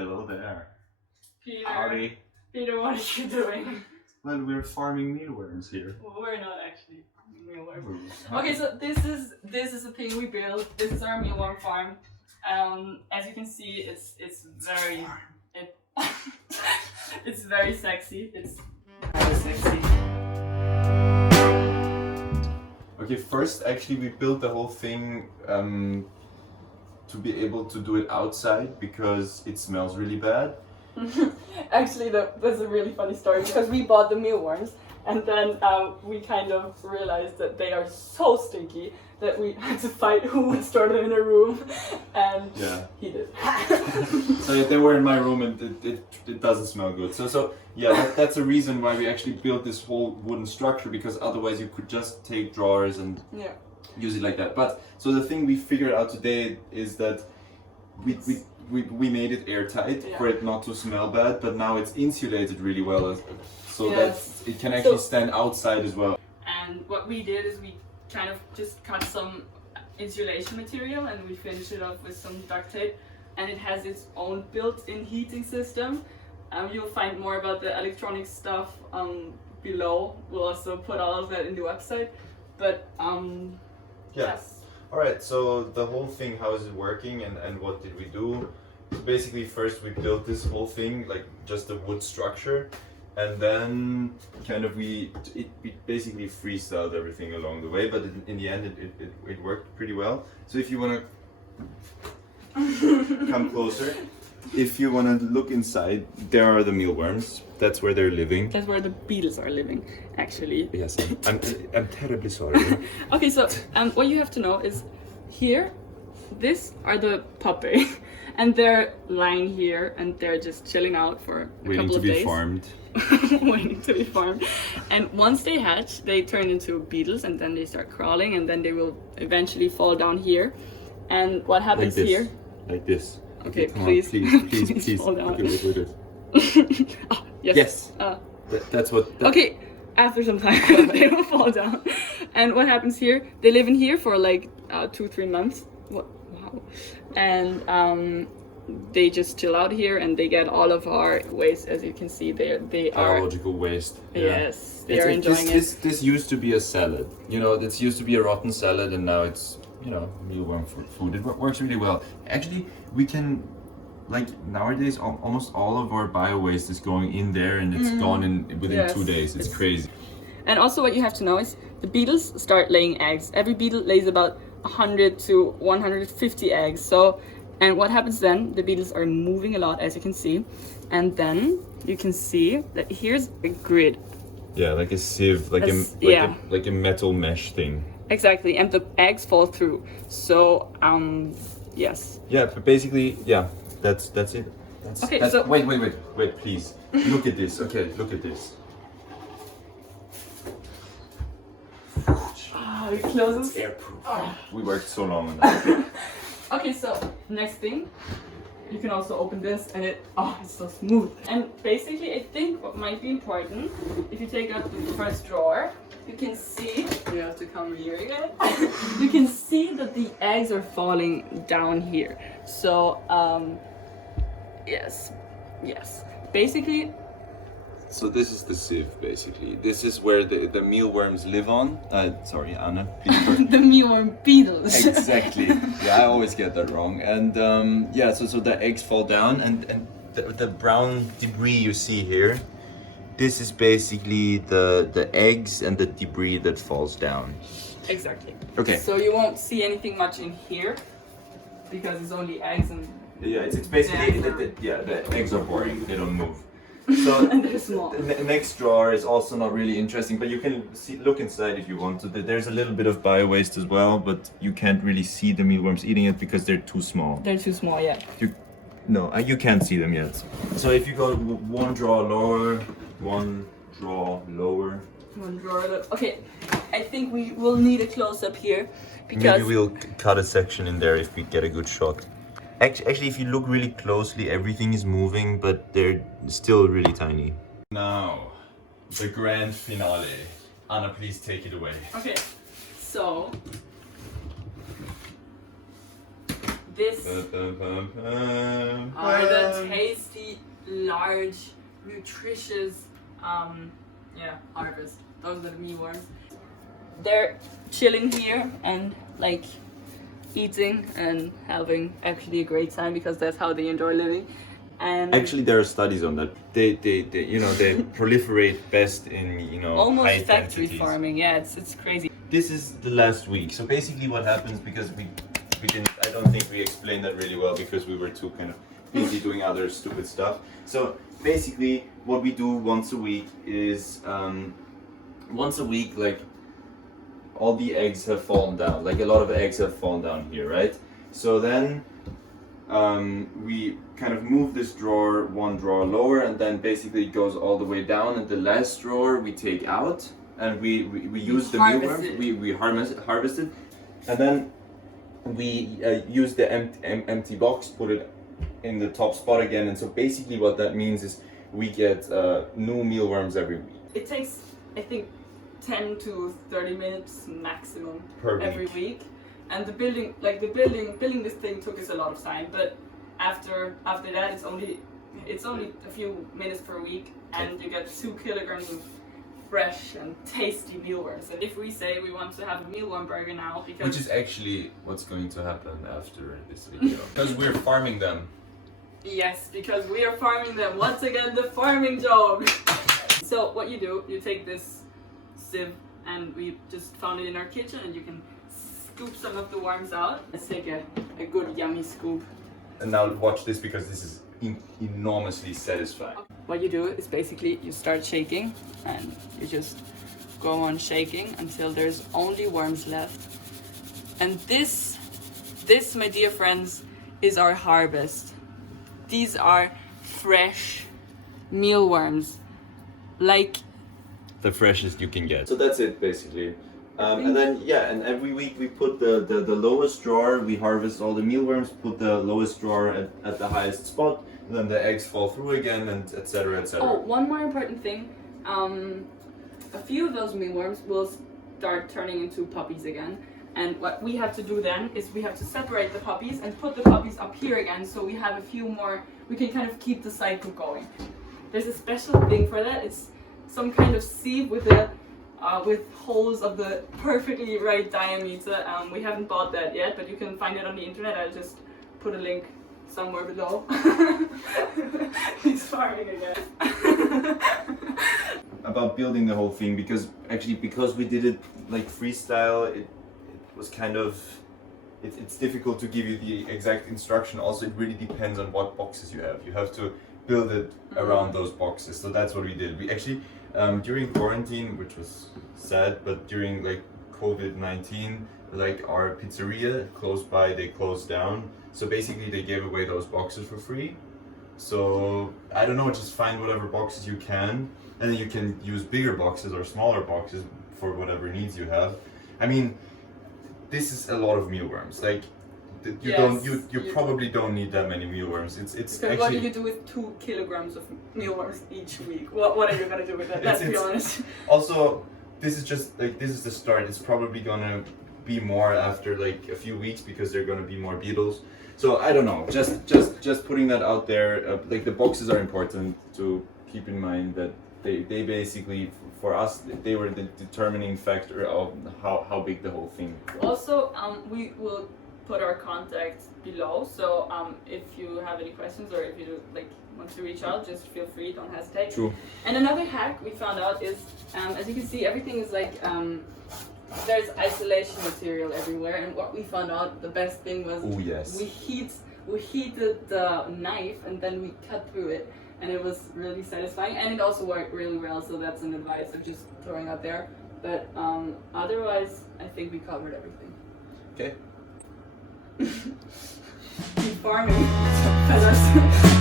Hello there. Peter. Howdy. Peter, what are you doing? Well, we're farming mealworms here. We're not actually mealworms. Okay, so this is the thing we built. This is our mealworm farm. As you can see, it's very it's very sexy. It's very sexy. Okay, first actually we built the whole thing to be able to do it outside because it smells really bad. Actually, that's a really funny story because we bought the mealworms and then we kind of realized that they are so stinky that we had to fight who would store them in a room, and yeah, he did. So yeah, they were in my room and it doesn't smell good. So yeah, that's a reason why we actually built this whole wooden structure, because otherwise you could just take drawers and use it like that. But so the thing we figured out today is that we made it airtight for it not to smell bad, but now it's insulated really well, so that it can actually stand outside as well. And what we did is we kind of just cut some insulation material and we finished it off with some duct tape, and it has its own built-in heating system. You'll find more about the electronic stuff below. We'll also put all of that in the website, but yes. Alright, so the whole thing, how is it working and what did we do? So basically first we built this whole thing, like just a wood structure, and then kind of we basically freestyled everything along the way, but in the end it worked pretty well. So if you want to come closer, if you want to look inside, there are the mealworms. That's where they're living. That's where the beetles are living, actually. Yes, I'm terribly sorry. Okay, so what you have to know is here, these are the pupae, and they're lying here and they're just chilling out for a couple of days. Waiting to be farmed. And once they hatch, they turn into beetles, and then they start crawling, and then they will eventually fall down here. And what happens like here? Like this. Okay, please. Please. Fall down. Okay, wait. Oh, yes. Yes. That's what. Okay, after some time they will fall down. And what happens here? They live in here for like 2-3 months. Wow. And they just chill out here, and they get all of our waste. As you can see, they are biological waste. Yeah. Yes, they are enjoying it. This used to be a salad. You know, this used to be a rotten salad, and now it's, you know, mealworm food. It works really well. Actually, we can, like, nowadays almost all of our bio waste is going in there, and it's gone within 2 days. It's crazy. And also what you have to know is the beetles start laying eggs. Every beetle lays about 100 to 150 eggs. So, and what happens then? The beetles are moving a lot, as you can see. And then you can see that here's a grid. Yeah, like a sieve, like a metal mesh thing. Exactly, and the eggs fall through. So, yes. Yeah, but basically, yeah, that's it. That's, so wait, please. Look at this. Okay, look at this. Oh, it closes. It's airproof. Oh. We worked so long on that. Okay, so next thing, you can also open this, and it's so smooth. And basically, I think what might be important, if you take out the first drawer, you can see, you have to come here again, you can see that the eggs are falling down here. So, yes, basically. So this is the sieve, basically. This is where the mealworms live on. Sorry, Anna. The mealworm beetles. Exactly. Yeah, I always get that wrong. And yeah, so the eggs fall down, and the brown debris you see here, this is basically the eggs and the debris that falls down. Exactly. Okay. So you won't see anything much in here because it's only eggs and. Yeah, it's basically the eggs are boring. They don't move. So and they're small. The next drawer is also not really interesting, but you can look inside if you want to. There's a little bit of bio waste as well, but you can't really see the mealworms eating it because they're too small. They're too small, yeah. You can't see them yet. So if you go one drawer lower, one drawer lower. One drawer. Okay, I think we will need a close-up here because maybe we'll cut a section in there if we get a good shot. Actually, if you look really closely, everything is moving, but they're still really tiny. Now, the grand finale. Anna, please take it away. Okay, so this are the tasty, large, nutritious, harvest. Those are the mealworms. They're chilling here and like eating and having actually a great time because that's how they enjoy living. And actually, there are studies on that. They they proliferate best in almost high factory densities. farming. Yeah, it's crazy. This is the last week. So basically, what happens, because we didn't, I don't think we explained that really well because we were too kind of busy doing other stupid stuff. So basically, what we do once a week is like all the eggs have fallen down. Like a lot of eggs have fallen down here, right? So then we kind of move this drawer one drawer lower, and then basically it goes all the way down, and the last drawer we take out, and we use the mealworms, we harvest it, and then we use the empty box, put it in the top spot again, and so basically what that means is we get new mealworms every week. It takes, I think, 10 to 30 minutes maximum every week. And building this thing took us a lot of time, but after that it's only a few minutes per week, and you get 2 kilograms of fresh and tasty mealworms. And if we say we want to have a mealworm burger now, because which is actually what's going to happen after this video, because we're farming them. Yes, because we are farming them. Once again, the farming joke. So what you do, you take this sieve, and we just found it in our kitchen, and you can scoop some of the worms out. Let's take a good yummy scoop. And now watch this, because this is enormously satisfying. What you do is basically you start shaking, and you just go on shaking until there's only worms left. And this, my dear friends, is our harvest. These are fresh mealworms, like the freshest you can get. So that's it basically. And then and every week we put the lowest drawer, we harvest all the mealworms, put the lowest drawer at the highest spot, and then the eggs fall through again, and etc. etc. Oh, one more important thing. A few of those mealworms will start turning into puppies again. And what we have to do then is we have to separate the puppies and put the puppies up here again, so we have a few more, we can kind of keep the cycle going. There's a special thing for that. It's some kind of sieve with holes of the perfectly right diameter. We haven't bought that yet, but you can find it on the internet. I'll just put a link somewhere below. He's farming again. About building the whole thing, because we did it like freestyle, it was kind of, it's difficult to give you the exact instruction. Also, it really depends on what boxes you have. You have to build it around those boxes. So that's what we did. We actually, during quarantine, which was sad, but during like COVID-19, like our pizzeria close by, they closed down. So basically they gave away those boxes for free. So I don't know, just find whatever boxes you can, and then you can use bigger boxes or smaller boxes for whatever needs you have. I mean, this is a lot of mealworms. Like, you probably don't need that many mealworms. It's actually. What do you do with 2 kilograms of mealworms each week? What are you gonna do with that? Let's be honest. Also, this is just like, this is the start. It's probably gonna be more after like a few weeks, because there are gonna be more beetles. So I don't know. Just putting that out there. Like, the boxes are important to keep in mind, that they basically, for us, they were the determining factor of how big the whole thing was. Also, we will put our contact below, so if you have any questions, or if you want to reach out, just feel free, don't hesitate. True. And another hack we found out is, as you can see, everything is like, there's isolation material everywhere, and what we found out, the best thing was, we heated the knife, and then we cut through it, and it was really satisfying, and it also worked really well. So that's an advice I'm just throwing out there. But otherwise, I think we covered everything. Okay. Keep farming, fellas.